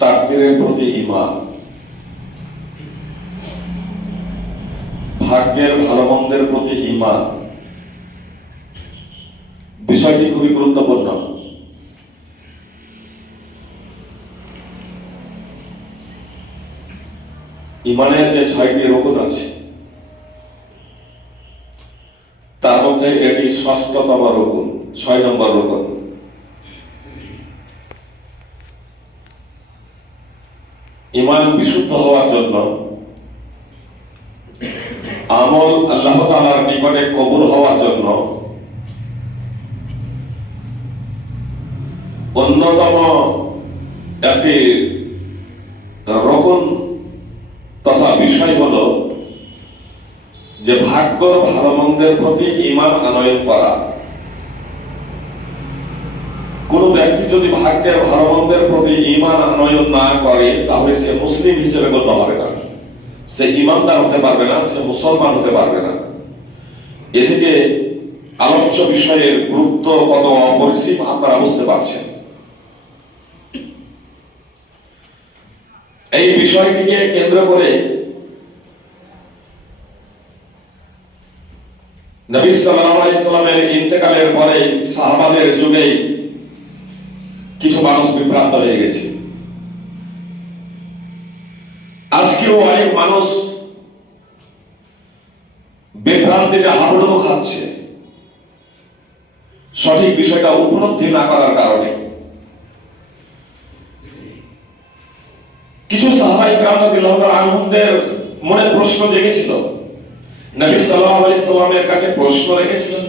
তাকদীরের প্রতি ঈমান, ভাগ্যের ভালো মন্দের প্রতি ঈমান, বিষয়টি খুবই গুরুত্বপূর্ণ। ঈমানের যে 6টি রুকুন আছে তার মধ্যে এটি 6ষ্ঠতম রুকুন, 6 নম্বর রুকুন। ঈমান বিশুদ্ধ হওয়ার জন্য, আমল আল্লাহ তাআলার নিকটে কবুল হওয়ার জন্য অন্যতম একটি রকম তথা বিষয় হলো যে ভাগ্যর ভালো মন্দের প্রতি ঈমান আনয়ন করা। কোন ব্যক্তি যদি ভাগ্যের ভালো মন্দের প্রতি ঈমান আনয়ন না করে তাহলে সে মুসলিম হিসেবে গণ্য হবে না, সে ঈমানদার হতে পারবে না, সে মুসলমান হতে পারবে না। এ থেকে আলোচ্য বিষয়ের গুরুত্ব কত অপরিসীম আপনারা বুঝতে পারছেন। এই বিষয়টিকে কেন্দ্র করে নবী সাল্লাল্লাহু আলাইহি সাল্লামের ইন্তেকালের পরে সাহাবাদের যুগে কিছু মানুষ বিভ্রান্ত হয়ে গেছে। আজকেও অনেক মানুষ বিভ্রান্তিতে হাবুডুবু খাচ্ছে সঠিক বিষয়টা উপলব্ধি না করার কারণে। কিছু সাহাবায়ে কেরাম রাদিয়াল্লাহু তাআলা আনহুদের মনে প্রশ্ন জেগেছিল, নবী সাল্লাল্লাহু আলাইহি সাল্লামের কাছে প্রশ্ন রেখেছিলেন,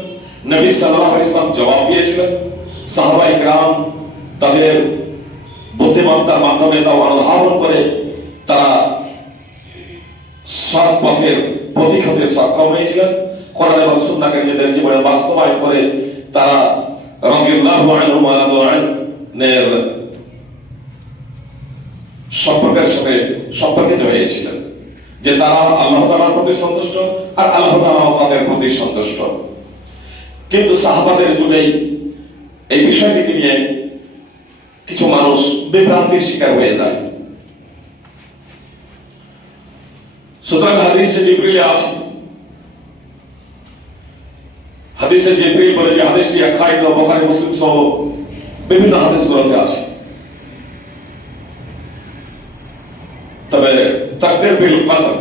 নবী সাল্লাল্লাহু আলাইহি সাল্লাম জবাব দিয়েছিলেন। সাহাবায়ে কেরাম তাদের বুদ্ধিমত্তার মাধ্যমে তা অনুধাবন করে তারা সৎ পথের পথিক হতে সক্ষম হয়েছিলেন। কোরআন এবং সুন্নাহকে নিজেদের জীবনে বাস্তবায়ন করে তারা রাদিয়াল্লাহু আনহুম ওয়া রাদু আনহুর সম্পর্কের সাথে সম্পর্কিত হয়েছিলেন, যে তারা আল্লাহ তাআলার প্রতি সন্তুষ্ট আর আল্লাহ তাআলাও তাদের প্রতি সন্তুষ্ট। কিন্তু সাহাবাদের যুগে এই বিষয়টিকে নিয়ে কিছু মানুষ বিভ্রান্তির শিকার হয়ে যায়। সুতরাং হাদিসে জিবরিলে আছে, হাদিসে জিবরিল বলে যে হাদিসটি আখ্যায়িত বুখারী মুসলিম সহ বিভিন্ন হাদিস গ্রন্থে আছে। তবে তাকদীর বিল কদর,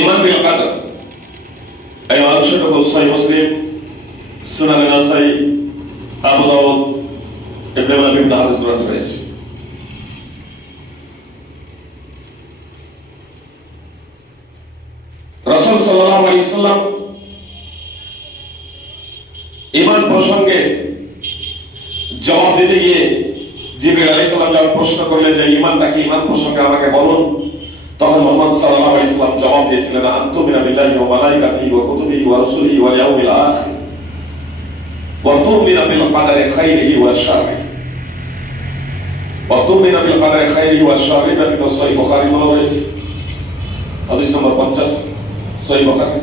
ঈমান বিল কদর, এই অংশটুকু সহিহ মুসলিম, সুনান নাসাই, আবু দাউদ, ইবনে মাজাহ বিভিন্ন হাদিস গ্রন্থে রয়েছে। রাসূল সাল্লাল্লাহু আলাইহি ওয়াসাল্লাম ঈমান প্রসঙ্গে জবাব দিতে গিয়ে জিবরিল আলাইহিস সালাম যখন প্রশ্ন করলেন যে ঈমানটা কি, ঈমান প্রসঙ্গে আমাকে বলুন, তখন মুহাম্মদ সাল্লাল্লাহু আলাইহি ওয়াসাল্লাম জবাব দিয়েছিলেন, আনতুমিনা বিল্লাহি ওয়া মালাইকাতিহি ওয়া কুতুবিহি ওয়া রাসূলিহি ওয়াল ইয়াউমিল আখির ওয়া তুমিনা বিল কদরি খাইরিহি ওয়া শাররিহি ওয়া তুমিনা বিল কদরি খাইরিহি ওয়া শাররিহি। এটা তো সহিহ বুখারী বলা হয়েছে, হাদিস নম্বর 50 সহিহ বুখারী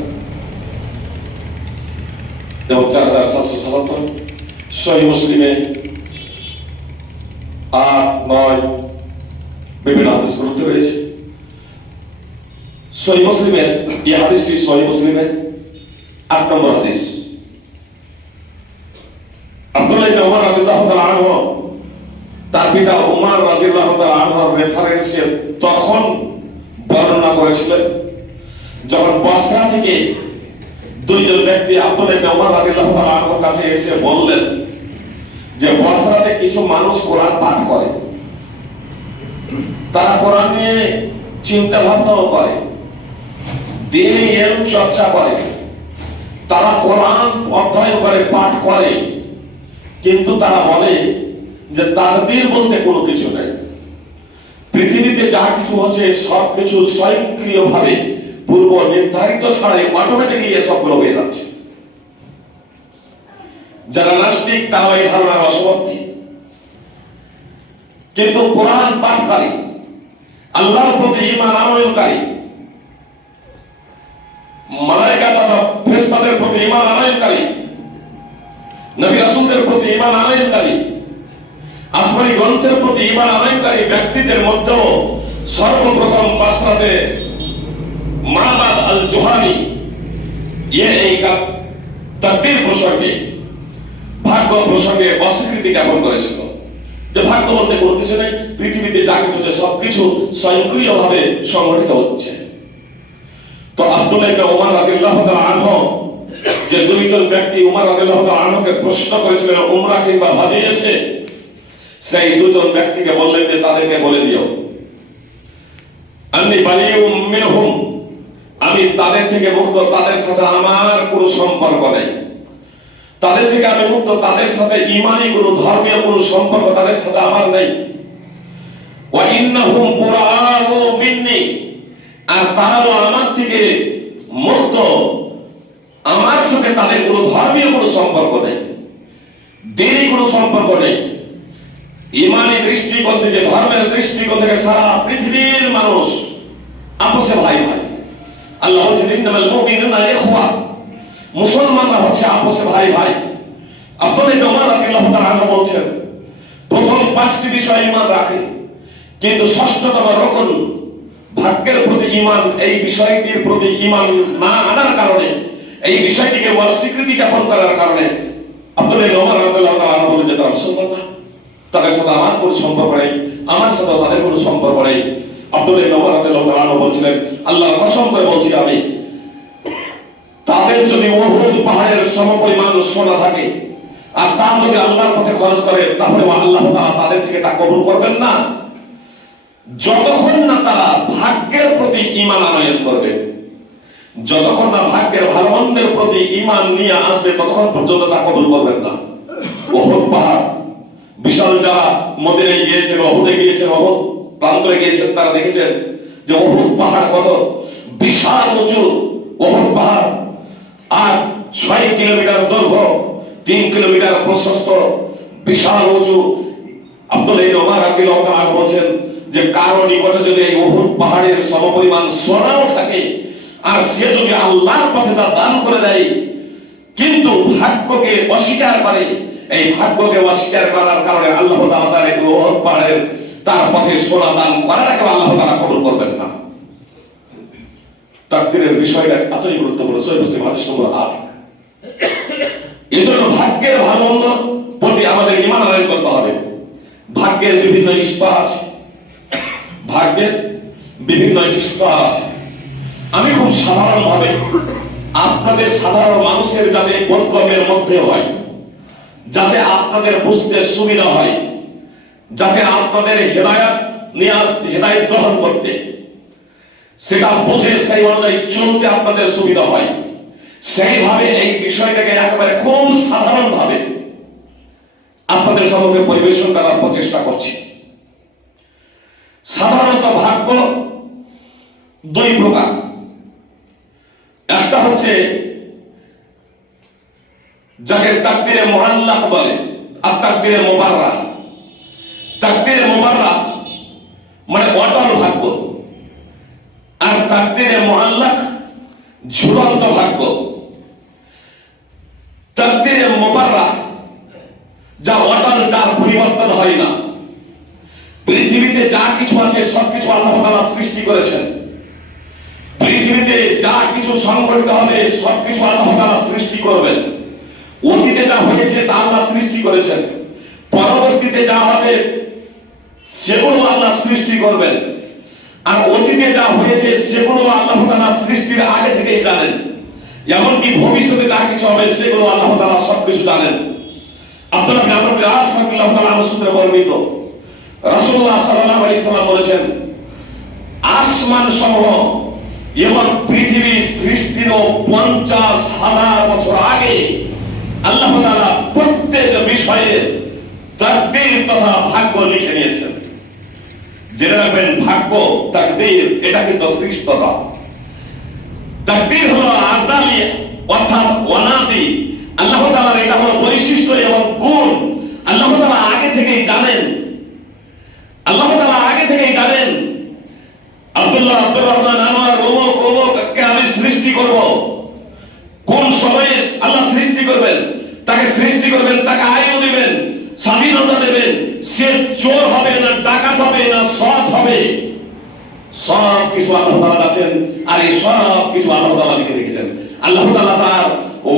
এবং 4777, সহিহ মুসলিমে 8, 9 বিভিন্ন হাদিস গ্রন্থে রয়েছে। সহিহ মুসলিমের এই হাদিসটি সহিহ মুসলিমের 8 নম্বর হাদিস। আব্দুল্লাহ ইবনে উমর রাদিয়াল্লাহু তাআলা আনহু তার পিতা উমর রাদিয়াল্লাহু তাআলা আনহুর রেফারেন্সে তখন বর্ণনা করেছিলেন যখন বসরা থেকে দুইজন ব্যক্তি আব্দুল্লাহ ইবনে উমর রাদিয়াল্লাহু তাআলা আনহুর কাছে এসে বললেন যে বসরাতে কিছু মানুষ কোরআন পাঠ করে, তারা কোরআন নিয়ে চিন্তা ভাবনাও করে, দ্বীনি ইলম চর্চা করে, তারা কোরআন অধ্যয়ন করে, পাঠ করে, কিন্তু তারা বলে যে তাকদীর বলতে কোনো কিছু নেই, পৃথিবীতে যা কিছু হচ্ছে সব কিছু স্বয়ংক্রিয়ভাবে পূর্ব নির্ধারিত ছাড়াই অটোমেটিক্যালি এসবগুলো হয়ে যাচ্ছে। যারা নাস্তিক তারা এই ধারণার বশবর্তী, কিন্তু কোরআন পাঠকারী, আল্লাহর প্রতি ঈমান আনয়নকারী, মালায়েকা তথা ফেরেশতাদের প্রতি ঈমান আনয়নকারী, নবী রাসূলদের প্রতি ঈমান আনয়নকারী, আসমানি গ্রন্থের প্রতি ঈমান আনয়নকারী ব্যক্তিদের মধ্যেও সর্বপ্রথম বাসরাতে মাবাদ আল জোহানি এই তাকদীর প্রসঙ্গে, ভাগ্য প্রসঙ্গে অস্বীকৃতি জ্ঞাপন করেছিল যে ভাগ্য বলতে কোনো কিছু নেই, পৃথিবীতে যা কিছু আছে সবকিছু স্বয়ংক্রিয়ভাবে সংঘটিত হচ্ছে। তো আব্দুল্লাহ ইবনে ওমর রাদিয়াল্লাহু তাআলা আনহু, যে দুইজন ব্যক্তি ওমর রাদিয়াল্লাহু তাআলা আনহুকে প্রশ্ন করেছিলেন উমরা কিংবা হজে এসে, সেই দুজন ব্যক্তিকে বললেন যে তাদেরকে বলে দিও আন্নী বারিউম মিনহুম, আমি তাদের থেকে মুক্ত, তাদের সাথে আমার কোনো সম্পর্ক নেই, তাদের থেকে আমি মুক্ত, তাদের সাথে ঈমানি কোনো ধর্মীয় কোনো সম্পর্ক তাদের সাথে আমার নেই। ওয়া ইন্নাহুম বুরাআউ মিন্নি, আর তারাও আমার থেকে মুক্ত, আমার সাথে তাদের কোনো ধর্মীয় কোনো সম্পর্ক নেই, দ্বীনি কোনো সম্পর্ক নেই। ঈমানি দৃষ্টিকোণ থেকে, ধর্মের দৃষ্টিকোণ থেকে সারা পৃথিবীর মানুষ আপসে ভাই ভাই। আল্লাহ বলছেন ইন্নামাল মুমিনুনা ইখওয়া, মুসলমানরা হচ্ছে আপসে ভাই ভাই। আব্দুল্লাহ ইবনে ওমর রাদিয়াল্লাহু তাআলা আনহু বলছেন প্রথম পাঁচটি বিষয় ঈমান রাখে, কিন্তু ষষ্ঠতম রকম ভাগ্যের প্রতি ঈমান, এই বিষয়টির প্রতি ঈমান না আনার কারণে, এই বিষয়টিকে অস্বীকৃতি জ্ঞাপন করার কারণে আব্দুল্লাহ ইবনে ওমর রাদিয়াল্লাহু তাআলা আনহু বলেন যে তারা মুসলমান না, তাদের সাথে আমার কোনো সম্পর্ক নেই, আমার সাথে তাদের কোনো সম্পর্ক নেই। আব্দুল্লাহ ইবনে ওমর রাদিয়াল্লাহু তাআলা আনহু বলছিলেন আল্লাহর কসম করে বলছি, আমি তাদের যদি উহুদ পাহাড়ের সমপরিমাণ সোনা থাকে আর তা যদি আল্লাহর পথে খরচ করে, তাহলে আল্লাহ তাআলা তাদের থেকে তা কবুল করবেন না যতক্ষণ না তারা ভাগ্যের প্রতি ঈমান আনয়ন করবে। যতক্ষণ না ভাগ্যের ভালো মন্দের প্রতি ঈমান নিয়ে আসবে ততক্ষণ পর্যন্ত তা কবুল করবেন না। উহুদ পাহাড় বিশাল, যারা মদিনায় গিয়েছেন, উহুদে গিয়েছেন, উহুদ প্রান্তরে গিয়েছেন, তারা দেখেছেন যে উহুদ পাহাড় কত বিশাল উঁচু। উহুদ পাহাড় আর 6 কিলোমিটার দৈর্ঘ্য, 3 কিলোমিটার প্রশস্ত, বিশাল উঁচু। আব্দুল্লাহ ইবনে ওমর রাদিয়াল্লাহু তাআলা আনহু বলেন যে কারো নিকটে যদি এই উহুদ পাহাড়ের সমপরিমাণ সোনাও থাকে আর সে যদি আল্লাহর পথে তা দান করে দেয়, কিন্তু ভাগ্যকে অস্বীকার করে, এই ভাগ্যকে অস্বীকার করার কারণে আল্লাহ তাআলা তার এই উহুদ পাহাড়ের তার পথে সোনা দান করাটাকে আল্লাহ তাআলা কবুল করবেন না। তাকদীরের বিষয়টা এতই গুরুত্বপূর্ণ। সহিহ মুসলিম হাদিস নম্বর 8। এজন্য ভাগ্যের ভালো মন্দ প্রতি আমাদের ঈমান আনয়ন করতে হবে। ভাগ্যের বিভিন্ন স্তর আছে, ভাগ্যের বিভিন্ন স্তর আছে। আমি খুব সাধারণভাবে আপনাদের সাধারণ মানুষের যাতে বোধগম্যের মধ্যে হয়, যাতে আপনাদের বুঝতে সুবিধা হয়, যাতে আপনাদের হেদায়েত নিয়ে আসতে, হেদায়েত গ্রহণ করতে, সেটা বুঝে সেই অনুযায়ী চলতে আপনাদের সুবিধা হয়, সেইভাবে এই বিষয়টাকে একেবারে খুব সাধারণভাবে আপনাদের সম্মুখে পরিবেশন করার প্রচেষ্টা করছি। সাধারণত ভাগ্য দুই প্রকার। একটা হচ্ছে যাকে তাকদীরে মুআল্লাক বলে আর তাকদীরে মুবাররাহ। তাকদীরে মুবাররাহ মানে অটল ভাগ্য, আর তাকদীরে মুআল্লাক ঝুলন্ত ভাগ্য। তাকদীরে মুবাররাহ যা অটল, যার পরিবর্তন হয় না। পৃথিবীতে যা কিছু আছে সবকিছু আল্লাহ তাআলা সৃষ্টি করেছেন। পৃথিবীতে যা কিছু সংঘটিত হবে সবকিছু আল্লাহ তাআলা সৃষ্টি করবেন। অতীতে যা হয়েছে তা আল্লাহ সৃষ্টি করেছেন, পরবর্তীতে যা হবে সেগুলো আল্লাহ সৃষ্টি করবেন। আর অতীতে যা হয়েছে সেগুলো আল্লাহ তাআলা সৃষ্টির আগে থেকেই জানেন। এমনকি ভবিষ্যতে যা কিছু হবে সেগুলো আল্লাহ তাআলা সবকিছু জানেন। আব্দুল্লাহ ইবনে আমর ইবনে আস রাদিয়াল্লাহু তাআলা আনহু সূত্রে বর্ণিত, রাসূলুল্লাহ সাল্লাল্লাহু আলাইহি সাল্লাম বলেছেন, আসমান সমূহ এবং পৃথিবী সৃষ্টির 50,000 বছর আগে আল্লাহ তাআলা প্রত্যেক বিষয়ে তাকদীর তথা ভাগ্য লিখে নিয়েছেন। জেনে রাখবেন, ভাগ্য তাকদীর এটা কিন্তু সৃষ্টতা। তাকদীর হলো আযালি অর্থাৎ অনাদি। আল্লাহ তাআলার এটা হলো বৈশিষ্ট্য এবং গুণ। আল্লাহ তাআলা আগে থেকেই জানেন, আল্লাহ তাআলা আগে থেকেই জানেন আব্দুল্লাহ, আব্দুর রহমান, আনোয়ার, অমুককে আমি সৃষ্টি করব। কোন সময়ে আল্লাহ সৃষ্টি করবেন, তাকে সৃষ্টি করবেন, তাকে আয়ু দিবেন, স্বাধীনতা দেবেন, সে চোর হবে না, ডাকাত হবে না, সৎ হবে। সব কিছু আল্লাহ তাআলা আছেন, আর এই সব কিছু আল্লাহ তাআলা লিখে রেখেছেন। আল্লাহ তাআলা তার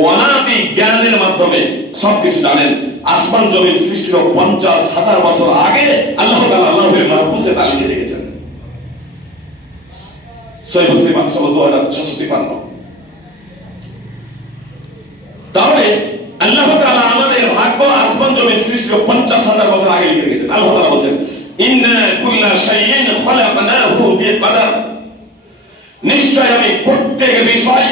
অনাদি জ্ঞানের মাধ্যমে সবকিছু জানেন। আসমান জমির সৃষ্টির 50,000 বছর আগে আল্লাহ তাআলা লাউহে মাহফুজে তা লিখে রেখেছেন। সহিহ মুসলিম 2655। তাহলে আল্লাহ তাআলা আমাদের ভাগ্য আসমান জমির সৃষ্টির 50,000 বছর আগে লিখে রেখেছেন। আল্লাহ তাআলা বলেন, ইন্না কুল্লা শাইইন খলাকনাহু বিকদর, নিশ্চয় আমি প্রত্যেক বিষয়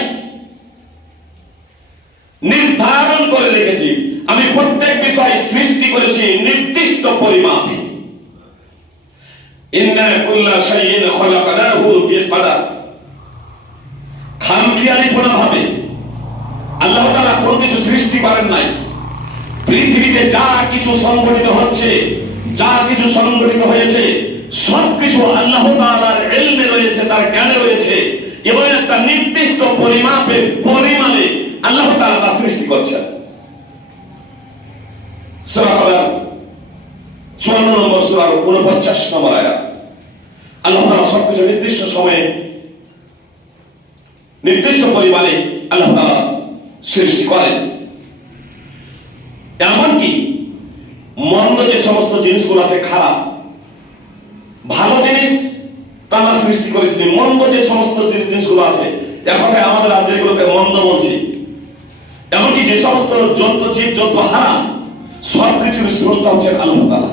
নির্ধারণ করে রেখেছি, আমি প্রত্যেক বিষয় সৃষ্টি করেছি নির্দিষ্ট পরিমাপে। ইন্না কুল্লা শাইইন খলাকনাহু বিকদর, খামখেয়ালিপনা ভাবে আল্লাহ তাআলা কোনো কিছু সৃষ্টি করেন নাই। পৃথিবীতে যা কিছু সংঘটিত হচ্ছে, যা কিছু সংঘটিত হয়েছে, সবকিছু আল্লাহ তাআলার ইলমে রয়েছে, তার জ্ঞানে রয়েছে, এবং একটা নির্দিষ্ট পরিমাপে পরিমাণে আল্লাহ তাআলা তা সৃষ্টি করছেন। সূরা কদর 54 নম্বর সূরার 49 নম্বর আয়াত। আল্লাহ তাআলা সবকিছু নির্দিষ্ট সময়ে নির্দিষ্ট পরিমাণে আল্লাহ তাআলা সৃষ্টি করেন। এমনকি মন্দ যে সমস্ত জিনিসগুলো আছে খারাপ, ভালো জিনিস তারা সৃষ্টি করেছেন। মন্দ যে সমস্ত জিনিসগুলো আছে, এখন আমাদের আজ যেগুলোকে মন্দ বলছি, এমনকি যে সমস্ত জন্তু জীব জন্তু হারাম, সবকিছুর স্রষ্টা হচ্ছেন আল্লাহ তাআলা।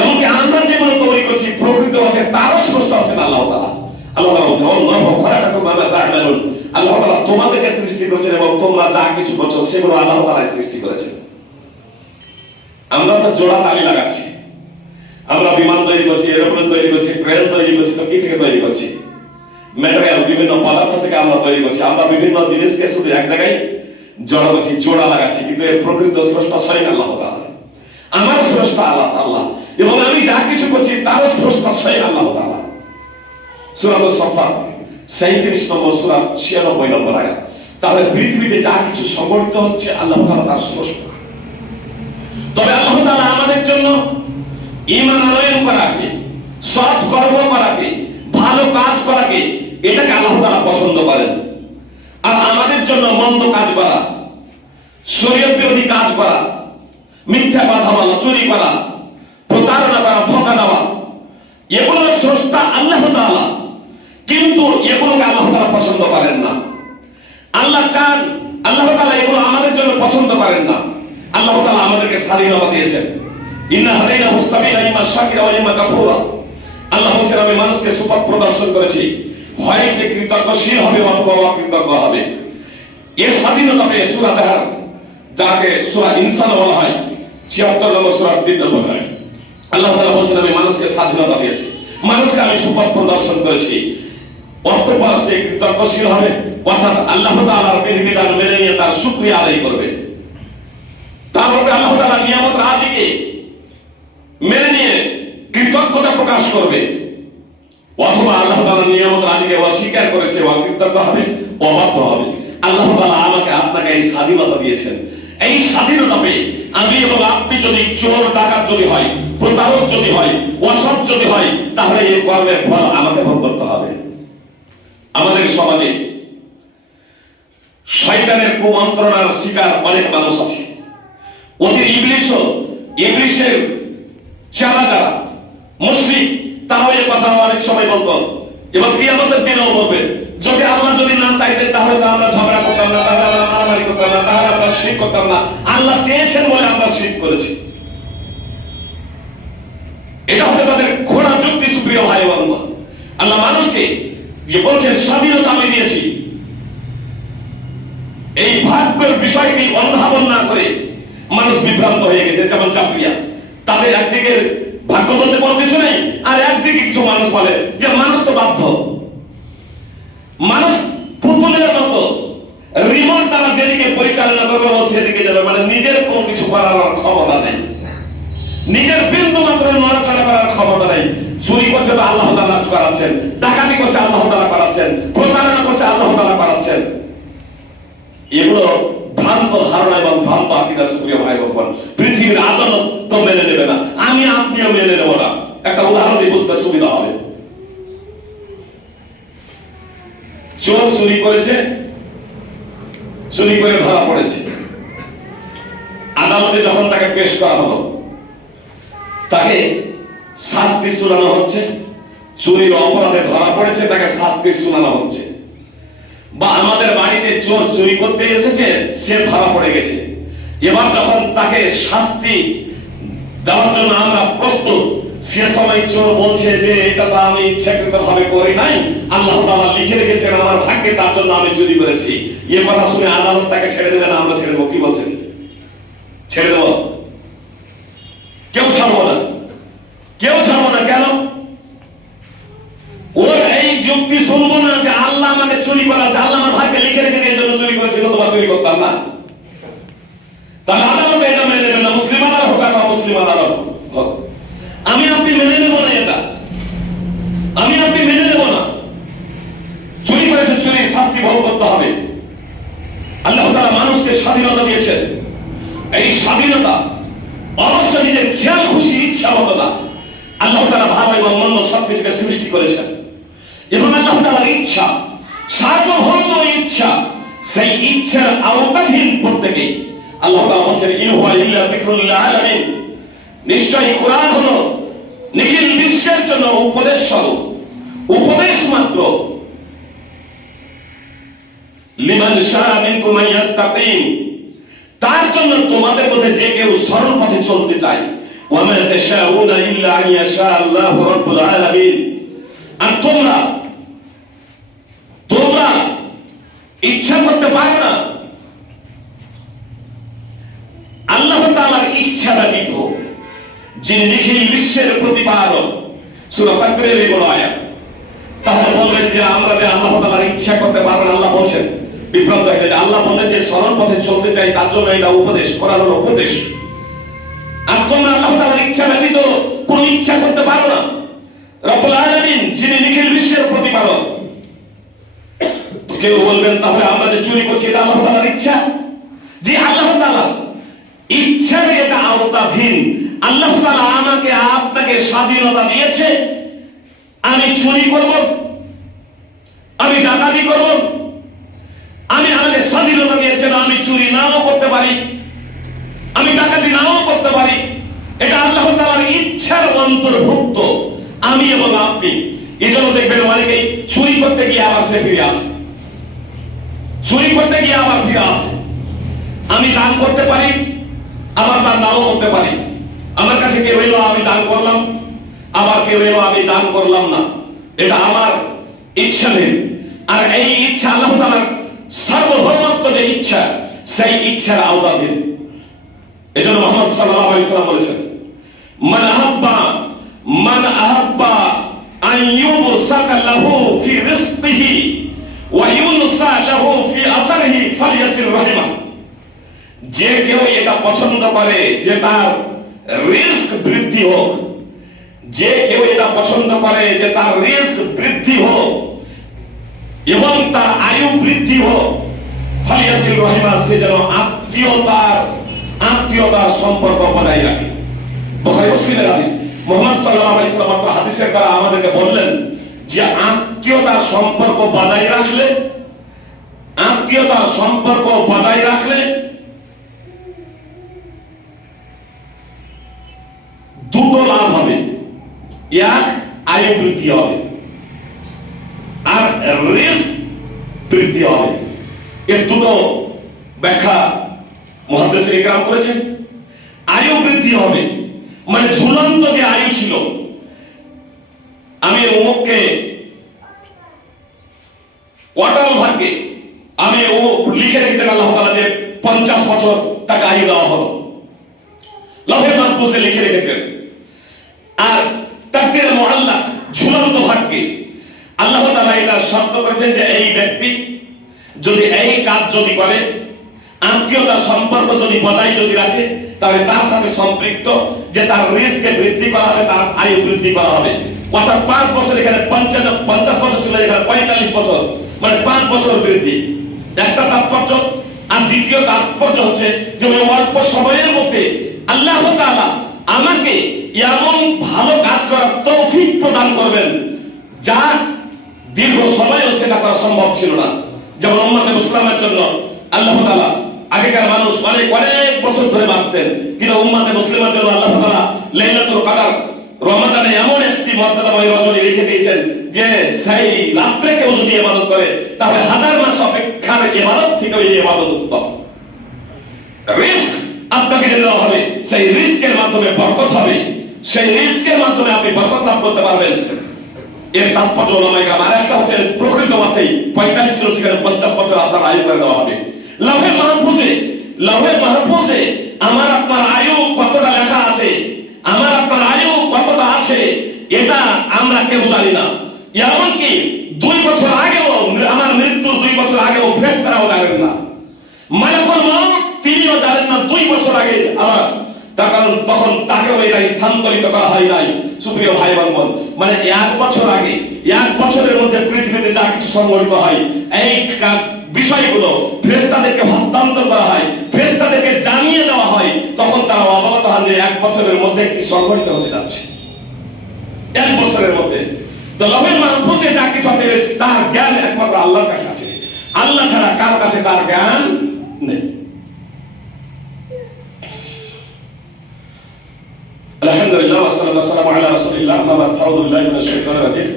এমনকি আমরা যেগুলো তৈরি করছি প্রকৃতভাবে তারও স্রষ্টা হচ্ছেন আল্লাহ তাআলা। আল্লাহ তাআলা বলছেন, আল্লাহু খালাকাকুম ওয়া মা তা'মালুন, আল্লাহ তাআলা তোমাদেরকে সৃষ্টি করেছেন এবং তোমরা যা কিছু করছো সেগুলো আল্লাহ তাআলাই সৃষ্টি করেছেন। আমরা তো জোড়া তালি লাগাচ্ছি, আমরা বিমান তৈরি করছি, এরোপ্লেন তৈরি করছি, ট্রেন তৈরি করছি, তো কি থেকে তৈরি করছি? ম্যাটেরিয়াল, বিভিন্ন পদার্থ থেকে আমরা তৈরি করছি। আমরা বিভিন্ন জিনিসকে শুধু এক জায়গায় জড়ো করছি, জোড়া লাগাচ্ছি, কিন্তু এর প্রকৃত স্রষ্টা স্বয়ং আল্লাহ তাআলা। আমার স্রষ্টা আল্লাহ, এবং আমি যা কিছু করছি তার স্রষ্টা স্বয়ং আল্লাহ তাআলা। সূরা আস-সাফফাত 37 নম্বর সূরা 96 নম্বর আয়াত। তাহলে পৃথিবীতে যা কিছু সংঘটিত হচ্ছে আল্লাহ তাআলা তার স্রষ্টা। তবে আল্লাহ তাআলা আমাদের জন্য ঈমান আনয়ন করাকে, সৎ কর্ম করাকে, ভালো কাজ করাকে, এটাকে আল্লাহ তাআলা পছন্দ করেন। আর আমাদের জন্য মন্দ কাজ করা, শরীয়ত বিরোধী কাজ করা, মিথ্যা কথা বলা, চুরি করা, প্রতারণা করা, ধোঁকা দেওয়া, এগুলো স্রষ্টা আল্লাহ তাআলা, কিন্তু এগুলোকে আল্লাহ তাআলা পছন্দ করেন না। আল্লাহ চান, আল্লাহ তাআলা এগুলো আমাদের জন্য পছন্দ করেন না। আল্লাহ তাআলা আমাদেরকে স্বাধীনতা দিয়েছেন। ইন্না হাদাইনাহু সাবিলা ইম্মা শাকিরা ওয়া ইম্মা কাফুরা। আল্লাহ বলেন, আমি মানুষকে সুপথ প্রদর্শন করেছি, হয় সে কৃতজ্ঞশীল হবে অথবা অকৃতজ্ঞ হবে। এর স্বাধীনতা পেয়ে সূরা তাহার, যাকে সূরা ইনসান বলা হয়, ৭৬ নম্বর সূরার ৩ নম্বর আয়াত। আল্লাহ তাআলা বলেন, আমি মানুষকে স্বাধীনতা দিয়েছি, মানুষকে আমি সুপথ প্রদর্শন করেছি, অতঃপর সে কৃতজ্ঞশীল হবে, অর্থাৎ আল্লাহ তাআলার বিধিবিধান মেনে নিয়ে তার শুকরিয়া আদায় করবে। তারপরে আল্লাহ তাআলা নিয়ামত রাজিকে মেনে নিয়ে কৃতজ্ঞতা প্রকাশ করবে, অথবা আল্লাহ তাআলা নিয়ামত রাজিকে অস্বীকার করে সে অকৃতজ্ঞ হবে, অবাধ্য হবে। আল্লাহ তাআলা আমাকে আপনাকে এই স্বাধীনতা দিয়েছেন। এই স্বাধীনতা পেয়ে আমি এবং আপনি যদি চোর ডাকাত যদি হয়, প্রতারক যদি হয়, অসৎ যদি হয়, তাহলে এই কর্মের ফল আমাকে ভোগ করতে হবে। আমাদের সমাজে শয়তানের কুমন্ত্রণার শিকার অনেক মানুষ আছে। ওদের ইবলিশের চালা যারা মুশরিক, তারাও এই কথা অনেক সময় বলতো, এবং কিয়ামতের দিনেও বলবে, যদি আল্লাহ যদি না চাইতেন তাহলে তো আমরা ঝগড়া করতাম না, তাহলে আমরা মারামারি করতাম না, তাহলে আমরা শিরক করতাম না, আল্লাহ চেয়েছেন বলে আমরা শিরক করেছি। এটা হচ্ছে তাদের ঘোড়া যুক্তি। সুপ্রিয় ভাই এবং বোন, আল্লাহ মানুষকে যে বলছেন স্বাধীনতা আমি দিয়েছি, এই ভাগ্যের বিষয়টি অনুধাবন না করে মানুষ বিভ্রান্ত হয়ে গেছে। যেমন চাকরিয়া, তাদের একদিকে ভাগ্য বলতে কোনো কিছু নেই, আর একদিকে কিছু মানুষ বলে যে মানুষ তো বাধ্য, মানুষ পুতুলের মতো রিমোট দ্বারা যেদিকে পরিচালনা করবে ও সেদিকে যাবে, মানে নিজের কোনো কিছু করার ক্ষমতা নেই, নিজের বিন্দু মাত্র নড়াচড়া করার ক্ষমতা নেই। চুরি করছে তো আল্লাহ তাআলা করাচ্ছেন, ডাকাতি করছে আল্লাহ তাআলা করাচ্ছেন, প্রতারণা করছে আল্লাহ তাআলা করাচ্ছেন। এগুলো ভ্রান্ত ভ্রান্ত ধারণা এবং ভ্রান্ত আকীদা। সুপ্রিয় ভাই বোন, পৃথিবীর আদালত তো মেনে নেবে না, আমি আপনিও মেনে নেব না। একটা উদাহরণ দিয়ে বুঝতে সুবিধা হবে। চোর চুরি করেছে, চুরি করে ধরা পড়েছে। আদালতে যখন তাকে পেশ করা হলো, তাকে শাস্তি শোনানো হচ্ছে। চুরির অপরাধে ধরা পড়েছে, তাকে শাস্তি শোনানো হচ্ছে। বা আমাদের বাড়িতে চোর চুরি করতে এসেছে, সে ধরা পড়ে গেছে। এবার যখন তাকে শাস্তি দেওয়ার জন্য আমরা প্রস্তুত, সে সময় চোর বলছে যে এটা তো আমি ইচ্ছাকৃত ভাবে করি নাই, আল্লাহ তাআলা লিখে রেখেছেন আমার ভাগ্যে, তার জন্য আমি চুরি করেছি। এ কথা শুনে আদালত তাকে ছেড়ে দেবে না? আমরা ছেড়ে দেবো? কি বলছেন? ছেড়ে দেব? কেউ ছাড়বো না, কেউ ছাড়বো না। কেন? ওর এই যুক্তি শুনবো না যে আল্লাহ আমাকে চুরি করা আছে, আল্লাহ আমার ভাগ্যে লিখে রেখেছে, এই জন্য চুরি করেছিল, তোমার চুরি করতাম না। তাহলে আদালত এটা মেনে নেবে না। মুসলিম আদালত হোক আর মুসলিম আদালত হোক, আমি আপনি মেনে নেব না। এটা আমি আপনি মেনে নেব না। চুরি করেছে, চুরির শাস্তি ভোগ করতে হবে। আল্লাহ তাআলা মানুষকে স্বাধীনতা দিয়েছেন। এই স্বাধীনতা অবশ্য নিজের খেয়াল খুশি ইচ্ছা মতো না। আল্লাহ তাআলা ভালো এবং মন্দ সবকিছুকে সৃষ্টি করেছেন, এবং আল্লাহ তাআলার ইচ্ছা, সার্বভৌম ইচ্ছা, সেই ইচ্ছার আওতাধীন প্রত্যেকেই। আল্লাহ তাআলা বলেন, ইন হুয়া ইল্লা যিকরুল লিল আলামিন, নিশ্চয়ই কোরআন হলো নিখিল বিশ্বের জন্য উপদেশ স্বরূপ, উপদেশ মাত্র। লিমান শাআ মিনকুম আন ইস্তাকিম, তার জন্য তোমাদের মধ্যে যে কেউ সরল পথে চলতে চায়। ওয়া মা তাশাউনা ইল্লা আন ইয়াশা আল্লাহু রাব্বুল আলামিন, আর তোমরা ইচ্ছা করতে পারো না আল্লাহ তাআলার ইচ্ছা ব্যতীত, যিনি নিখিল বিশ্বের প্রতিপালক। সূরা তাকবীরের এই বড় আয়াত। তাহলে বলবেন যে আমরা যে আল্লাহ তাআলার ইচ্ছা করতে পারবো না, আল্লাহ বলছেন বিভ্রান্ত হয়েছে যে আল্লাহ বলেন যে সরল পথে চলতে চাই, তার জন্য এটা উপদেশ, কোরআন হলো উপদেশ। আর তোমরা আল্লাহ তাআলার ইচ্ছা ব্যতীত কোন ইচ্ছা করতে পারো না। রব্বুল আলামিন যিনি নিখিল বিশ্বের প্রতিপালক। কেউ বলবেন তাহলে আমরা যে চুরি করছি এটা আল্লাহ তাআলার ইচ্ছা? জি, আল্লাহ তাআলার ইচ্ছার এটা আওতাধীন। আল্লাহ তাআলা আমাকে আপনাকে স্বাধীনতা দিয়েছে। আমি চুরি করব, আমি ডাকাতি করব, আমি আমাকে স্বাধীনতা দিয়েছেন, আমি চুরি নাও করতে পারি, আমি ডাকাতি নাও করতে পারি। এটা আল্লাহ তাআলার ইচ্ছার অন্তর্ভুক্ত, আমি এবং আপনি। এজন্য দেখবেন অনেকেই চুরি করতে গিয়ে আবার সে ফিরে আসে, চুরি করতে গিয়ে আবার ফিরে আসে। আমি দান করতে পারি, আবার দান নাও করতে পারি। আমার কাছে কেউ এলো, আমি দান করলাম, আবার কেউ এলো, আমি দান করলাম না। এটা আমার ইচ্ছাধীন। আর এই ইচ্ছা আল্লাহ তাআলার সার্বভৌমত্ব যে ইচ্ছা, সেই ইচ্ছার আওতাধীন। এজন্য মুহাম্মদ সাল্লাল্লাহু আলাইহি ওয়াসাল্লাম বলেছেন, মান আহাব্বা আন ইউবসাতা লাহু ফি রিজকিহি ওয়া ইউনসা লাহু ফি আসরিহি ফালইয়াসির রাহিমা। যে কেউ এটা পছন্দ করে যে তার রিস্ক বৃদ্ধি হোক, যে কেউ এটা পছন্দ করে যে তার রিস্ক বৃদ্ধি হোক এবং তার আয়ু বৃদ্ধি হোক, ফালিয়াসিল রহিমা, সে যেন আত্মীয়তার সম্পর্ক বজায় রাখে। বুখারী মুসলিমের হাদিস। মুহাম্মদ সাল্লাল্লাহু আলাইহি ওয়াসাল্লাম মাত্র হাদিসের দ্বারা আমাদেরকে বললেন যে আত্মীয়তার সম্পর্ক বজায় রাখলে, আত্মীয়তার সম্পর্ক বজায় রাখলে দুটো লাভ হবে। এক, আয়ু বৃদ্ধি হবে, আর রিস্ক বৃদ্ধি হবে। এর দুটো ব্যাখ্যা মুহাদ্দিসিন ইকরাম করেছেন। আয়ু বৃদ্ধি হবে মানে ঝুলন্ত যে আয়ু ছিল, আমি অমুককে অটল ভাগ্যে আমি ও লিখে রেখেছেন আল্লাহ তাআলা যে 50 বছর তাকে আয়ু দেওয়া হলো, লাউহে মাহফুজে লিখে রেখেছেন। আর তাকদীরে মুআল্লাক, ঝুলন্ত ভাগ্যে আল্লাহ তাআলা এটা শর্ত করেছেন যে এই ব্যক্তি যদি এই কাজ যদি করে, আত্মীয়তার সম্পর্ক যদি বজায় যদি রাখে, তাহলে তার সাথে সম্পৃক্ত যে তার রিস্কে বৃদ্ধি করা হবে, তার আয়ু বৃদ্ধি করা হবে। অর্থাৎ 5 বছর এখানে 50 বছর ছিল, এখানে 45 বছর, মানে 5 বছর বৃদ্ধি। একটা তাৎপর্য। আর দ্বিতীয় তাৎপর্য হচ্ছে যে ওই অল্প সময়ের মধ্যে আল্লাহ তাআলা আমাকে এমন ভালো কাজ করার তৌফিক প্রদান করবেন যা দীর্ঘ সময়ও সেটা করা সম্ভব ছিল না। যেমন উম্মতে মুসলিমের জন্য আল্লাহ তাআলা, আগেকার মানুষ অনেক অনেক বছর ধরে বাঁচতেন, কিন্তু উম্মতে মুসলিমের জন্য আল্লাহ তাআলা লাইলাতুল কদর রমাদানে এমন একটি মর্যাদাময় রজনী রেখে দিয়েছেন যে সেই রাত্রে কেউ যদি ইবাদত করে তাহলে হাজার মাস অপেক্ষার ইবাদত থেকে এই ইবাদত উত্তম। রিস্ক আপনাকে যে দেওয়া হবে সেই রিস্কের মাধ্যমে বরকত হবে, সেই রিস্কের মাধ্যমে আপনি বরকত লাভ করতে পারবেন। এর তাৎপর্য ওলামায়ে কেরাম। আর একটা হচ্ছে প্রকৃত অর্থেই 45 ছিল সেখানে 50 বছর আপনার আয়ু করে দেওয়া হবে। লাউহে মাহফুজে আমার আপনার আয়ু কতটা লেখা আছে, আমার আপনার আয়ু কতটা আছে, এটা আমরা কেউ জানি না। এমনকি 2 বছর আগেও, আমার মৃত্যুর 2 বছর আগেও ফেরেশতারাও জানেন না, মালাকুল মউত তিনিও জানেন না 2 বছর আগে আমার, তার কারণ তখন তাকেও এটা স্থানান্তরিত করা হয় নাই। সুপ্রিয় ভাই বোন, মানে 1 বছর আগে, 1 বছরের মধ্যে পৃথিবীতে যা কিছু সংঘটিত হয় এই বিষয়গুলো ফেরেশতাদেরকে হস্তান্তর করা হয়, ফেরেশতাদেরকে জানিয়ে দেওয়া হয়, তখন তারা অবগত হন যে 1 বছরের মধ্যে কি সংঘটিত হতে যাচ্ছে। 1 বছরের মধ্যে তো লাউহে মাহফুজে যা কিছু আছে তার জ্ঞান একমাত্র আল্লাহর কাছে আছে, আল্লাহ ছাড়া কার কাছে তার জ্ঞান নেই। আলহামদুলিল্লাহ ওয়াসসালাতু ওয়াসসালামু আলা রাসূলিল্লাহ আম্মা বা'দ ফাউযু বিল্লাহি মিনাশ শাইতানির রাজীম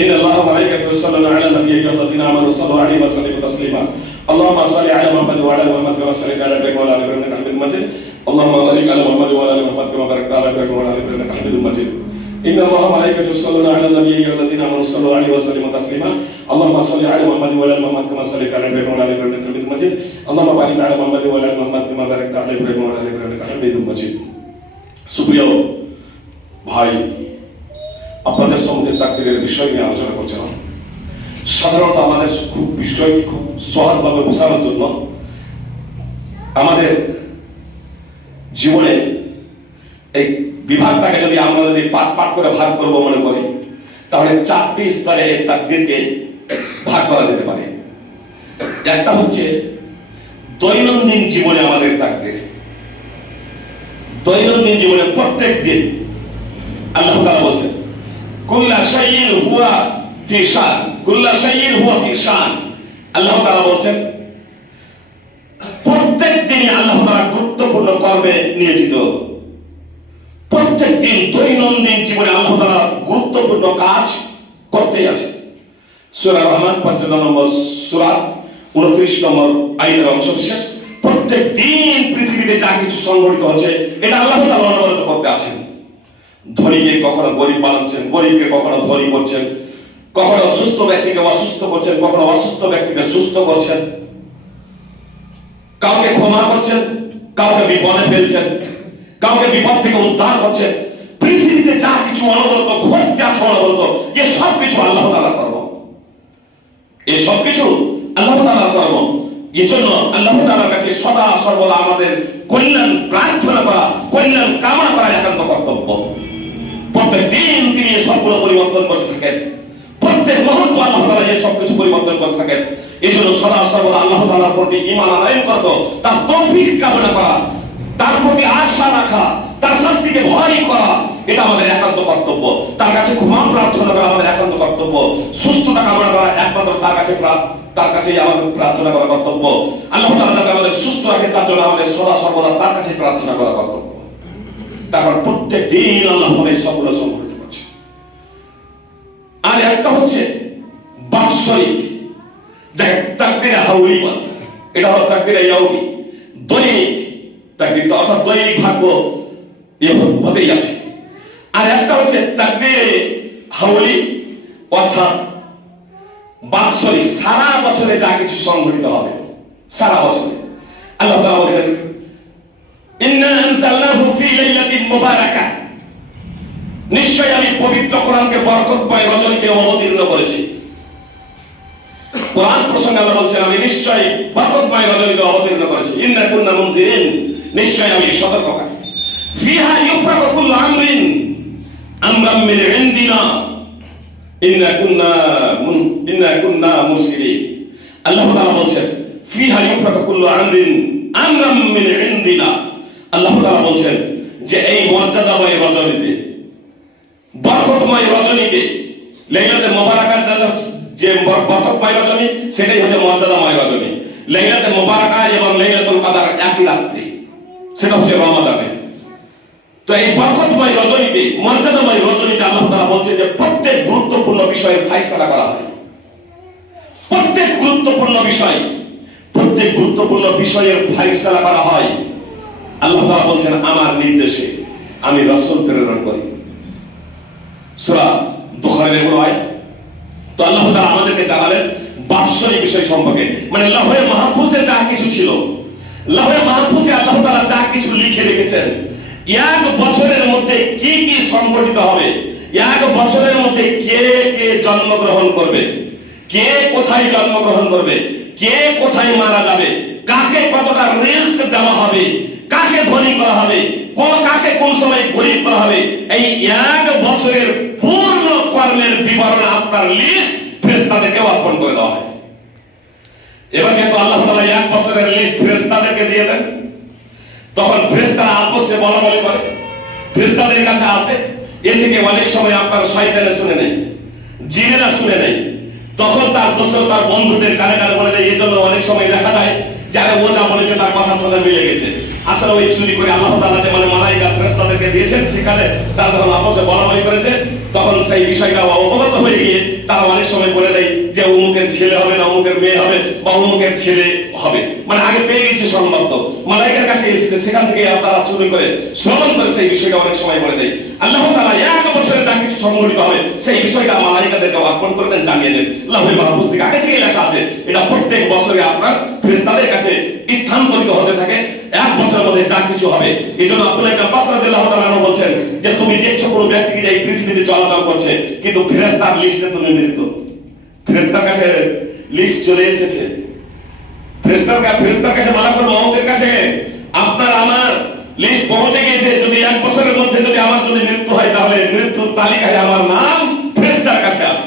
ইন্না আল্লাহা ওয়া মালাইকাতাহু ইউসাল্লুনা আলা নাবিয়্যিহি আইয়ুহাল্লাযীনা আমানু সাল্লু আলাইহি ওয়া সাল্লিমু তাসলিমা আল্লাহুম্মা সাল্লি আলা মুহাম্মাদ ওয়া আলা মুহাম্মাদ কামা সাল্লাইতা আলা ইব্রাহিম ওয়া আলা আলি ইব্রাহিম ইন্নাকা হামিদুম মাজিদ আল্লাহুম্মা বারিক আলা মুহাম্মাদ ওয়া আলা আলি মুহাম্মাদ কামা বারাকতা আলা ইব্রাহিম ওয়া আলা আলি ইব্রাহিম ইন্নাকা হামিদুম মাজিদ ইন্না আল্লাহা ওয়া মালাইকাতাহু ইউসাল্লুনা আলা নাবিয়্যিহি আইয়ুহাল্লাযীনা আমানু সাল্লু আলাইহি ওয়া সাল্লিমু তাসলিমা আল্লাহুম্মা সাল্লি আলা মুহাম্মাদ ওয়া আলা আলি মুহাম্মাদ কামা সাল্লাইতা আলা ইব্রাহিম ওয়া আলা আলি ইব্রাহিম ইন্নাকা হামিদুম মাজিদ আল্লাহুম্মা বারিক আলা মুহাম্মাদ ওয়া আলা আলি মুহাম্মাদ কামা বারাকতা আলা ইব্রাহিম ওয়া আলা আলি ইব্রাহিম ইন্নাকা হামিদুম মাজিদ। সুপ্রিয় ভাই, আপনাদের সম্মুখে তাকদীরের বিষয় নিয়ে আলোচনা করছিলাম। সাধারণত আমাদের খুব বিষয়টি খুব সহজভাবে বোঝানোর জন্য আমাদের জীবনে এই বিভাগটাকে যদি আমরা পাট করে ভাগ করব মনে করি, তাহলে 4টি স্তরে এই তাকদীরকে ভাগ করা যেতে পারে। একটা হচ্ছে দৈনন্দিন জীবনে আমাদের তাকদীর, দৈনন্দিন জীবনে প্রত্যেক দিন আল্লাহ তাআলা বলেন কুল্লা শাইইন হুয়া ফি শান, কুল্লা শাইইন হুয়া ফি শান। আল্লাহ তাআলা বলেন প্রত্যেক দিনই আল্লাহ তাআলা গুরুত্বপূর্ণ কর্মে নিয়োজিত। প্রত্যেক দিন দৈনন্দিন জীবনে আল্লাহ তাআলা গুরুত্বপূর্ণ কাজ করতেই আছে। সূরা রহমান 55 নম্বর সূরা 29 নম্বর আয়াতের অংশ বিশেষ প্রত্যেক দিন পৃথিবীতে যা কিছু সংঘটিত হচ্ছে এটা আল্লাহ তাআলা অনবরত করতে আছেন। ধনীকে কখনো গরিব বানাচ্ছেন, গরিবকে কখনো ধনী করছেন, কখনো সুস্থ ব্যক্তিকে অসুস্থ করছেন, কখনো অসুস্থ ব্যক্তিকে সুস্থ করছেন, কাউকে ক্ষমা করছেন, কাউকে বিপদে ফেলছেন, কাউকে বিপদ থেকে উদ্ধার করছেন। পৃথিবীতে যা কিছু অনবরত ঘটতে আছে অনবরত, এ সব কিছু আল্লাহ তাআলার কর্ম, এ সব কিছু আল্লাহ তাআলার কর্ম। এজন্য আল্লাহ তাআলার কাছে সদা সর্বদা আমাদের কল্যাণ প্রার্থনা করা, কল্যাণ কামনা করা একান্ত কর্তব্য। প্রত্যেক দিন তিনি সবগুলো পরিবর্তন করতে থাকেন, প্রত্যেক মুহূর্ত আল্লাহ তাআলা এই সব কিছু পরিবর্তন করতে থাকেন। এজন্য সদা সর্বদা আল্লাহ তাআলার প্রতি ঈমান আনয়ন করতে, তার তৌফিক কামনা করা, তার প্রতি আশা রাখা, তার শাস্তিকে ভয় করা, এটা আমাদের একান্ত কর্তব্য। তার কাছে ক্ষমা প্রার্থনা করা আমাদের একান্ত কর্তব্য। সুস্থতা কামনা করা একমাত্র তার কাছেই আমাদের প্রার্থনা করা কর্তব্য। আল্লাহ তাআলা যাতে আমাদের সুস্থ রাখেন তার জন্য আমাদের সদা সর্বদা তার কাছে প্রার্থনা করা কর্তব্য। তারপর প্রত্যেক দিন আল্লাহ তাআলা এই সবগুলো সংঘটিত করছে। আর একটা হচ্ছে বাৎসরিক, যাকে তাকদীরে হাউলি বলে, এটা হলো তাকদীরে ইয়াউমি, দৈনিক তাকদীর, অর্থাৎ দৈনিক ভাগ্য হতেই আছে। আর একটা হচ্ছে তাকদীরে হাউলি, অর্থাৎ বাৎসরিক, সারা বছরে যা কিছু সংঘটিত হবে সারা বছরে। আল্লাহ তাআলা বলেন ইন্না আনজালনাহু ফি লাইলাতিন মুবারাকাহ, নিশ্চয়ই আমি পবিত্র কোরআনকে বরকতময় রজনীতে অবতীর্ণ করেছি। কোরআন প্রসঙ্গে আল্লাহ বলছেন আমি নিশ্চয়ই বরকতময় রজনীতে অবতীর্ণ করেছি। ইন্না কুন্না মুনজিরিন, নিশ্চয়ই আমি সতর্ককারী। ফিহা ইউফরাকু কুল্লু আমরিন আমরাম মিন ইনদিনা ইন্না কুন্না মুরসিলিন। আল্লাহ তাআলা বলেন ফিহা ইউফরাকু কুল্লু আমরাম মিন ইনদিনা। আল্লাহ তাআলা বলছেন যে এই মর্যাদাময় রজনীতে, বরকতময় রজনীতে, লাইলাতুল মুবারাকাত যে বরকতময় রজনী, সেটাই হচ্ছে মর্যাদাময় রজনী। লাইলাতুল মুবারাকা এবং লাইলাতুল কদর একই রাত্রি, সেটা হচ্ছে রমাদানে। তো এই বরকতময় রজনীতে, মর্যাদাময় রজনীতে আল্লাহ তাআলা বলছেন যে প্রত্যেক গুরুত্বপূর্ণ বিষয়ে ফায়সালা করা হয়। প্রত্যেক গুরুত্বপূর্ণ বিষয়ের ফায়সালা করা হয়। আল্লাহ তাআলা বলছেন আমার নির্দেশে আমি রাসূল প্রেরণ করি। সূরা বুখারীর এগুলো আয়াত। তো আল্লাহ তাআলা আমাদেরকে জানালেন বাৎসরিক বিষয় সম্পর্কে, মানে লাওহে মাহফুজে যা কিছু ছিল, লাওহে মাহফুজে আল্লাহ তাআলা যা কিছু লিখে রেখেছেন, এক বছরের মধ্যে কি কি সংঘটিত হবে, এক বছরের মধ্যে কে কে জন্মগ্রহণ করবে, কে কোথায় জন্মগ্রহণ করবে, কে কোথায় মারা যাবে, কাকে কতটা রিস্ক দেওয়া হবে, কাকে ধনী করা হবে, কাকে কোন সময় গরিব করা হবে, এই এক বছরের পূর্ণ কর্মের বিবরণ আপনার লিস্ট ফেরেশতাদেরকে অর্পণ করে দেওয়া হয়। এবার যেহেতু আল্লাহ তাআলা এক বছরের লিস্ট ফেরেশতাদেরকে দিয়ে দেন, তখন ফেরেশতারা আপসে বলাবলি করে, ফেরেশতাদের কাছে আসে, এ থেকে অনেক সময় আপনার শয়তানে শুনে নেয়, জিনেরা শুনে নেয়, তখন তার দোষর তার বন্ধুদের কানে কানে বলে দেয়। এই জন্য অনেক সময় দেখা যায় যারা ও যা বলেছে তার কথার সাথে মিলে গেছে, আসলে ওই চুরি করে আল্লাহ তাআলা যে মানে মালায়েকা ফেরেশতাদেরকে দিয়েছেন, সেখানে তারা যখন আপসে বলাবলি করেছে, তখন সেই বিষয়টা অবগত হয়ে গিয়ে তারা অনেক সময় বলে দেয় যে অমুকের ছেলে হবে না অমুকের মেয়ে হবে বা অমুকের ছেলে হবে, মানে আগে পেয়ে গেছে সংবাদ, তো মালায়েকার কাছে এসেছে, সেখান থেকে তারা চুরি করে শ্রবণ করে সেই বিষয়টা অনেক সময় বলে দেয়। আল্লাহ তাআলা এক বছরে যা কিছু সংঘটিত হবে সেই বিষয়টা মালায়েকাদেরকে অর্পণ করে দেন, জানিয়ে দেন। লাওহে মাহফুজ থেকে আগে থেকে লেখা আছে, এটা প্রত্যেক বছরে আপনার ফেরেশতাদের কাছে স্থানান্তরিত হতে থাকে, এক বছরের মধ্যে যা কিছু হবে। এজন্য আব্দুল্লাহ ইবনে আব্বাস রাদিয়াল্লাহু তাআলা আনহু বলছেন যে তুমি দেখছো কোনো ব্যক্তিকে যে এই পৃথিবীতে চলাচল করছে, কিন্তু ফেরেশতার লিস্টে তুমি মৃত, ফেরেশতার কাছে লিস্ট চলে এসেছে, ফেরেশতার কাছে মালাকুল মউতের কাছে আপনার আমার লিস্ট পৌঁছে গিয়েছে। যদি এক বছরের মধ্যে যদি আমার যদি মৃত্যু হয়, তাহলে মৃত্যুর তালিকায় আমার নাম ফেরেশতার কাছে আছে।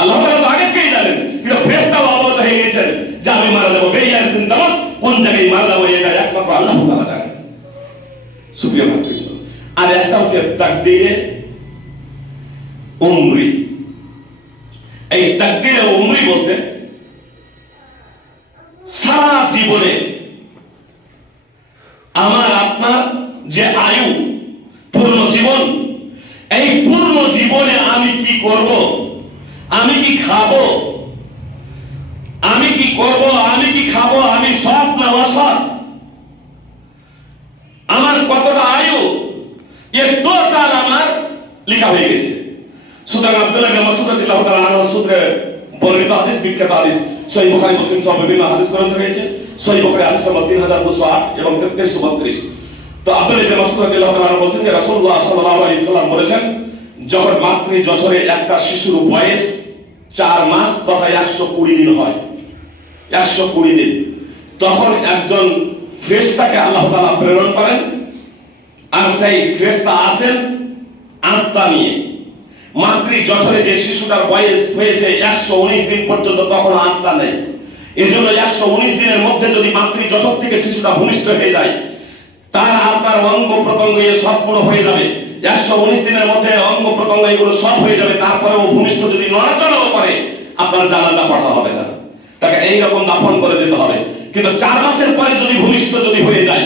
আল্লাহ তাআলা তো আগে থেকেই জানেন, কিন্তু ফেরেশতাও অবগত হয়ে গেছেন যে আমি মারা যাবো, বেয়ার জিন্দাবাদ, কোন জায়গায় মারা যাবো এটা একমাত্র আল্লাহ তাআলা জানেন। সুপ্রিয় ভাতৃবৃন্দ, আর একটা হচ্ছে তাকদীরে উমরি। এই তাকদীরে উমরি বলতে সারা জীবনে আমার আপনার যে আয়ু, পূর্ণ জীবন, এই পূর্ণ জীবনে আমি কি করব, আমি কি খাবো, আমি কি করব, আমি কি খাবো, আমি সৎ না অসৎ, আমার কতটা আয়ু, এর টোটাল আমার লেখা হয়ে গেছে। সুতরাং আব্দুল্লাহ ইবনে মাসউদ রাদিয়াল্লাহু তাআলা আনহু সূত্রে বর্ণিত হাদিস, বিখ্যাত হাদিস, সহিহ বুখারী মুসলিম সহ বিভিন্ন হাদিস গ্রন্থ রয়েছে। সহিহ বুখারী হাদিস নম্বর 3208 এবং 3332। তো আব্দুল্লাহ ইবনে মাসউদ রাদিয়াল্লাহু তাআলা বলেছেন যে রাসূলুল্লাহ সাল্লাল্লাহু আলাইহি সাল্লাম বলেছেন, যখন মাতৃ জঠরে একটা শিশুর বয়স 4 মাস তথা 120 দিন হয়, 120 দিন, তখন একজন ফেরেশতাকে আল্লাহ তাআলা প্রেরণ করেন, আর সেই ফেরেশতা আসেন আত্মা নিয়ে। মাতৃ জঠরে যে শিশুটার বয়স হয়েছে 119 দিন পর্যন্ত, তখন আত্মা নেই। এজন্য 119 দিনের মধ্যে যদি মাতৃ জঠর থেকে শিশুটা ভূমিষ্ঠ হয়ে যায়, তার আপনার অঙ্গ প্রত্যঙ্গ সব পুরো হয়ে যাবে। 119 দিনের মধ্যে অঙ্গ প্রত্যঙ্গ এগুলো সব হয়ে যাবে, তারপরেও ভূমিষ্ঠ যদি নড়াচড়াও করে, আপনার জানাজা পড়া হবে না, তাকে এইরকম দাফন করে দিতে হবে। কিন্তু 4 মাসের পরে যদি ভূমিষ্ঠ যদি হয়ে যায়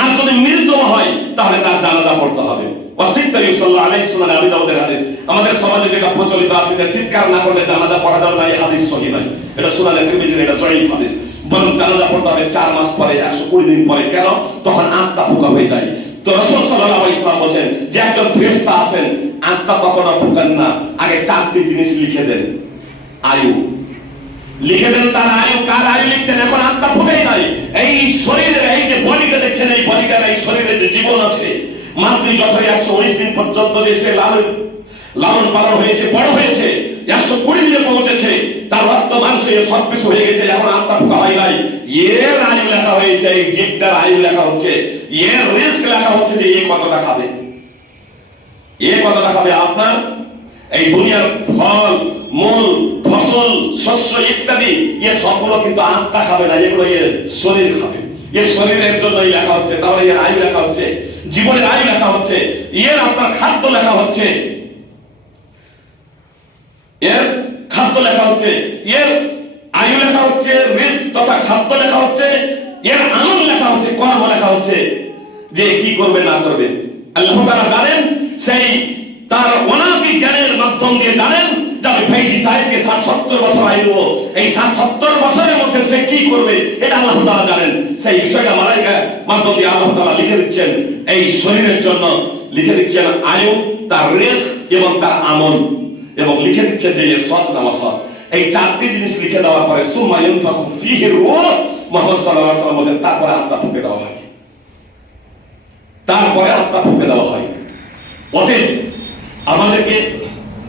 আর যদি মৃত হয়, তাহলে তার জানাজা পড়তে হবে। ওয়াসিত্তা সাল্লাল্লাহু আলাইহি ওয়াসাল্লাম আবু দাউদের হাদিস। আমাদের সমাজে যেটা প্রচলিত আছে যে চিৎকার না করলে জানাজা পড়া যাবে না, এই হাদিস সহিহ নয়, এটা সুনানে তিরমিজির এটা জয়ীফ হাদিস। বরং জানাজা পড়তে হবে 4 মাস পরে, 120 দিন পরে। কেন? তখন আত্মা ফুকা হয়ে যায়। তো রাসূল সাল্লাল্লাহু আলাইহি ওয়াসাল্লাম বলেন যে একজন ফেরেশতা আছেন, আত্মা কখনো ফুকান না, আগে 4টি জিনিস লিখে দেন। আয়ু লিখে দেন, তার আয়ু, কার আয়ু লিখছেন, এখন আত্মা ফুকাই নাই। এই শরীরের এই যে বডিটা দেখছেন, এই বডিটার এই শরীরের যে জীবন আছে, মাতৃ জঠরে 119 দিন পর্যন্ত যে সে লালন পালন হয়েছে, বড় হয়েছে, 120 দিনে পৌঁছেছে, তার রক্ত মাংস সব কিছু হয়ে গেছে, এখন আত্মা ফুকা হয় নাই। এর আয়ু লেখা হয়েছে, এই জীবটার আয়ু লেখা হচ্ছে, এর রিস্ক লেখা হচ্ছে যে এ কতটা খাবে, এ কতটা খাবে। আপনার এই দুনিয়ার ফল মূল ফসল ফসল শস্য ইত্যাদি এ সবগুলো কিন্তু আত্মা খাবে না, এগুলো এর শরীর খাবে। এর শরীরের জন্যই লেখা হচ্ছে, তাহলে এর আয়ু লেখা হচ্ছে, জীবনের আয়ু লেখা হচ্ছে, এর আপনার খাদ্য লেখা হচ্ছে, এর খাদ্য লেখা হচ্ছে, এর আয়ু লেখা হচ্ছে, রিস্ক তথা খাদ্য লেখা হচ্ছে, এর আমল লেখা হচ্ছে, কর্ম লেখা হচ্ছে, যে কি করবে না করবে। আল্লাহ তাআলা জানেন, সেই তার অনাদি জ্ঞানের মাধ্যম দিয়ে জানেন যাবে ভাইজি সাহেবকে 60-70 বছর আয়ু, এই 60-70 বছরের মধ্যে সে কি করবে এটা আল্লাহ তাআলা জানেন। সেই বিষয়টা মালাইকার মাধ্যম দিয়ে আল্লাহ তাআলা লিখে দিচ্ছেন, এই শরীরের জন্য লিখে দিচ্ছেন আয়ু, তার রিস্ক এবং তার আমল, এবং লিখে দিচ্ছেন যে সৎ না অসৎ। এই চারটি জিনিস লিখে দেওয়ার পরে সুম্মা ইউনফাখু ফীহি রূহ, মুহাম্মদ সাল্লাল্লাহু আলাইহি ওয়াসাল্লাম বলেন তারপরে আত্মা ফুঁকে দেওয়া হয়, তারপরে আত্মা ফুঁকে দেওয়া হয়। অতএব আমাদেরকে